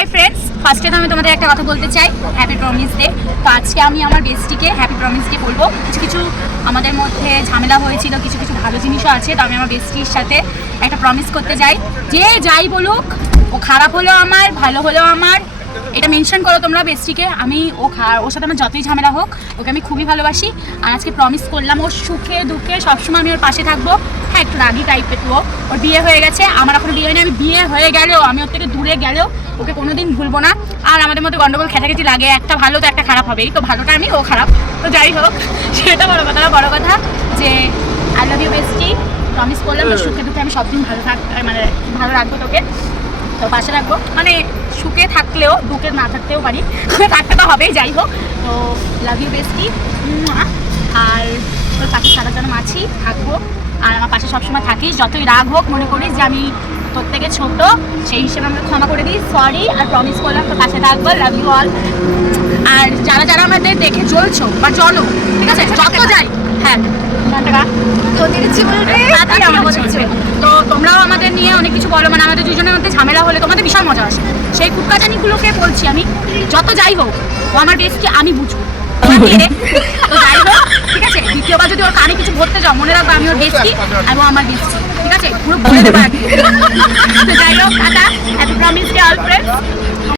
Hi friends, ফার্স্টে তো আমি তোমাদের একটা কথা বলতে চাই, হ্যাপি প্রমিস ডে। তো আজকে আমি আমার বেস্টিকে হ্যাপি প্রমিস ডে বলবো। কিছু কিছু আমাদের মধ্যে ঝামেলা হয়েছিল, কিছু কিছু ভালো জিনিসও আছে। তো আমি আমার বেস্টির সাথে একটা প্রমিস করতে যাই, যে যাই বলুক, ও খারাপ হলেও আমার, ভালো হলেও আমার, এটা মেনশন করো তোমরা বেস্টিকে। ওর সাথে আমার যতই ঝামেলা হোক, ওকে আমি খুবই ভালোবাসি। আর আজকে প্রমিস করলাম, ওর সুখে দুঃখে সবসময় আমি ওর পাশে থাকবো। হ্যাঁ, একটু রাগি টাইপের, তো ওর বিয়ে হয়ে গেছে, আমার এখনো বিয়ে হয়নি। আমি বিয়ে হয়ে গেলেও, আমি ওর থেকে দূরে গেলেও ওকে কোনোদিন ভুলবো না। আর আমাদের মধ্যে গন্ডগোল খেঁচাখেঁচি লাগে, একটা ভালো তো একটা খারাপ হবেই। তো ভালোটা আমি, ও খারাপ। তো যাই হোক, সেটা বড় কথা না। বড় কথা যে I love you bestie. Promise করলাম তোর সুখে দুঃখে আমি সবদিন মানে ভালো রাখবো তোকে, তো পাশে রাখবো। মানে সুখে থাকলেও, দুঃখে না থাকতেও পারি, থাকতে তো হবেই। যাই হোক, তো লাভ ইউ বেস্টি। আর তোর পাশে সারা জন্য আছি, থাকবো। আর আমার পাশে সবসময় থাকিস, যতই রাগ হোক মনে করিস যে আমি তোর থেকে ছোট, সেই হিসেবে আমরা ক্ষমা করে দিই, সরি। আর প্রমিস করলাম তোর পাশে থাকবো। Love you all. আর যারা যারা আমাদের দেখে চলছো বা চলো, ঠিক আছে, যত যাই, হ্যাঁ তো তোমরাও আমাদের নিয়ে অনেক কিছু বলো, মানে আমাদের দুজনের মধ্যে ঝামেলা হলে তোমাদের বিশাল মজা আসে। সেই কুটকাচানিগুলোকে বলছি আমি, যত যাই হোক, ও আমার বেস্টি, আমি বুঝবো। তো যাই হোক, ঠিক আছে, দ্বিতীয়বার যদি ওর কানে কিছু বলতে যাও, মনে রাখবো আমি ওর বেস্টি এবং আমার বেস্টি, ঠিক আছে, পুরো বলে দেবো আগে। তো যাই হোক, tata, happy promise day all friends.